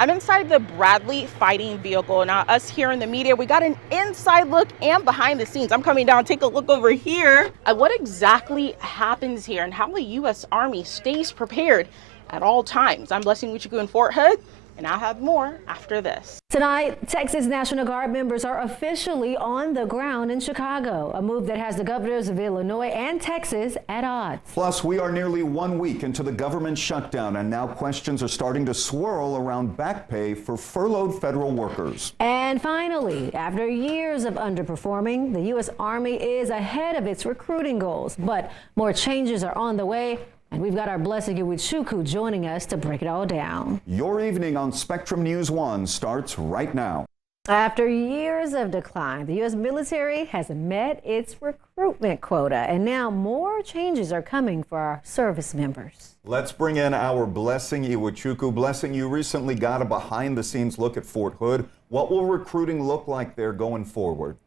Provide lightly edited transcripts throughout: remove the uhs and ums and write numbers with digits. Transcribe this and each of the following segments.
I'm inside the Bradley fighting vehicle. Now, us here in the media, we got an inside look and behind the scenes. I'm coming down, take a look over here at what exactly happens here and how the U.S. Army stays prepared at all times. I'm Blessing Wichiku in Fort Hood, and I'll have more after this. Tonight, Texas National Guard members are officially on the ground in Chicago, a move that has the governors of Illinois and Texas at odds. Plus, we are nearly 1 week into the government shutdown, and now questions are starting to swirl around back pay for furloughed federal workers. And finally, after years of underperforming, the U.S. Army is ahead of its recruiting goals, but more changes are on the way. And we've got our Blessing Wichiku joining us to break it all down. Your evening on Spectrum News 1 starts right now. After years of decline, the U.S. military has met its recruitment quota, and now more changes are coming for our service members. Let's bring in our Blessing Wichiku. Blessing, you recently got a behind-the-scenes look at Fort Hood. What will recruiting look like there going forward?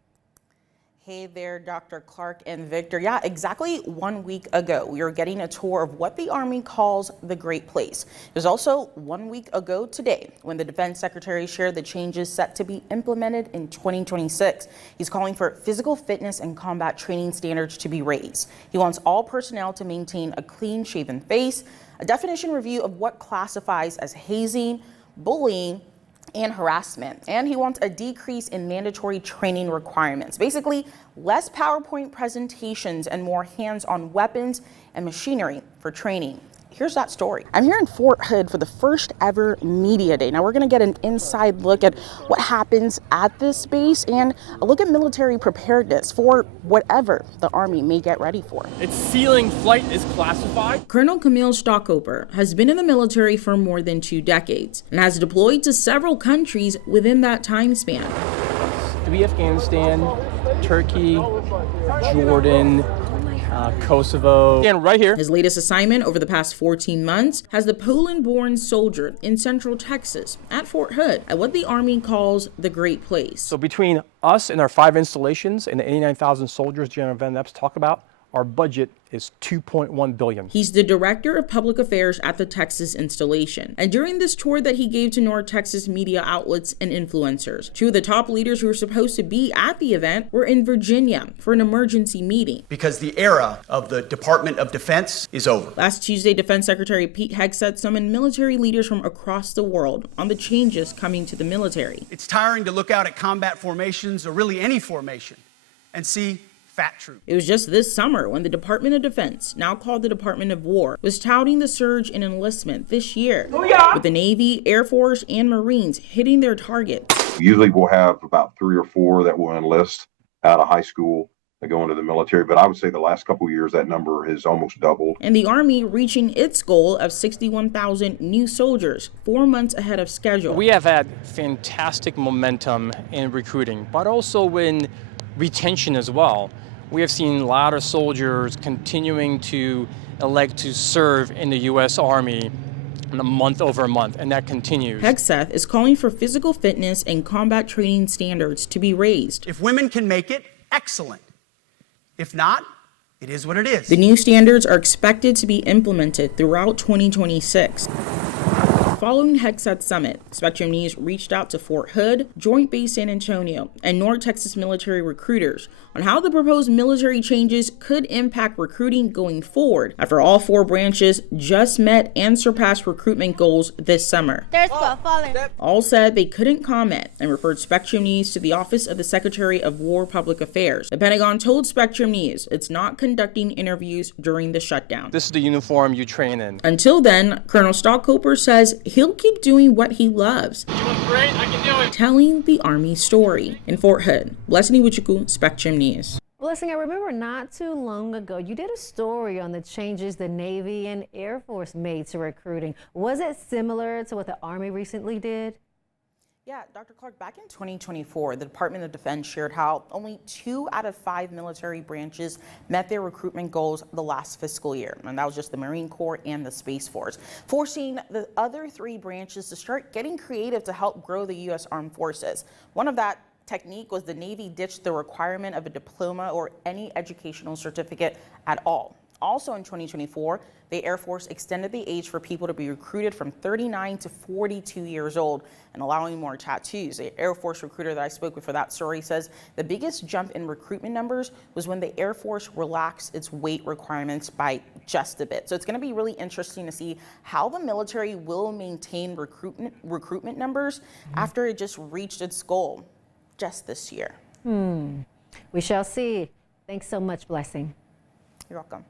Hey there, Dr. Clark and Victor. Yeah, exactly 1 week ago, we were getting a tour of what the Army calls the Great Place. It was also 1 week ago today when the Defense Secretary shared the changes set to be implemented in 2026. He's calling for physical fitness and combat training standards to be raised. He wants all personnel to maintain a clean-shaven face, a definition review of what classifies as hazing, bullying, and harassment. And he wants a decrease in mandatory training requirements. Basically, less PowerPoint presentations and more hands-on weapons and machinery for training. Here's that story. I'm here in Fort Hood for the first ever media day. Now we're going to get an inside look at what happens at this base and a look at military preparedness for whatever the Army may get ready for. Its ceiling flight is classified. Colonel Camille Stockoper has been in the military for more than 2 decades and has deployed to several countries within that time span. To be Afghanistan, Turkey, Jordan, Kosovo, and right here. His latest assignment over the past 14 months has the Poland-born soldier in Central Texas at Fort Hood at what the Army calls the Great Place. So between us and our 5 installations and the 89,000 soldiers General Van Epps talk about, our budget is $2.1 billion. He's the director of public affairs at the Texas installation. And during this tour that he gave to North Texas media outlets and influencers, 2 of the top leaders who were supposed to be at the event were in Virginia for an emergency meeting. Because the era of the Department of Defense is over. Last Tuesday, Defense Secretary Pete Hegseth summoned military leaders from across the world on the changes coming to the military. It's tiring to look out at combat formations, or really any formation, and see fat troops. It was just this summer when the Department of Defense, now called the Department of War, was touting the surge in enlistment this year, with the Navy, Air Force, and Marines hitting their targets. Usually we'll have about 3 or 4 that will enlist out of high school that go into the military, but I would say the last couple of years that number has almost doubled. And the Army reaching its goal of 61,000 new soldiers 4 months ahead of schedule. We have had fantastic momentum in recruiting, but also in retention as well. We have seen a lot of soldiers continuing to elect to serve in the U.S. Army month over month, and that continues. Hegseth is calling for physical fitness and combat training standards to be raised. If women can make it, excellent. If not, it is what it is. The new standards are expected to be implemented throughout 2026. Following Hegseth Summit, Spectrum News reached out to Fort Hood, Joint Base San Antonio, and North Texas military recruiters on how the proposed military changes could impact recruiting going forward after all 4 branches just met and surpassed recruitment goals this summer. All said they couldn't comment and referred Spectrum News to the Office of the Secretary of War Public Affairs. The Pentagon told Spectrum News it's not conducting interviews during the shutdown. This is the uniform you train in. Until then, Colonel Stockoper says he'll keep doing what he loves. You look great, I can do it. Telling the Army story. In Fort Hood, Blessing Wichiku, Spectrum News. Blessing, I remember not too long ago, you did a story on the changes the Navy and Air Force made to recruiting. Was it similar to what the Army recently did? Yeah, Dr. Clark, back in 2024, the Department of Defense shared how only 2 out of 5 military branches met their recruitment goals the last fiscal year. And that was just the Marine Corps and the Space Force, forcing the other 3 branches to start getting creative to help grow the U.S. Armed Forces. One of that technique was the Navy ditched the requirement of a diploma or any educational certificate at all. Also in 2024, the Air Force extended the age for people to be recruited from 39 to 42 years old and allowing more tattoos. The Air Force recruiter that I spoke with for that story says the biggest jump in recruitment numbers was when the Air Force relaxed its weight requirements by just a bit. So it's going to be really interesting to see how the military will maintain recruitment numbers after it just reached its goal just this year. We shall see. Thanks so much, Blessing. You're welcome.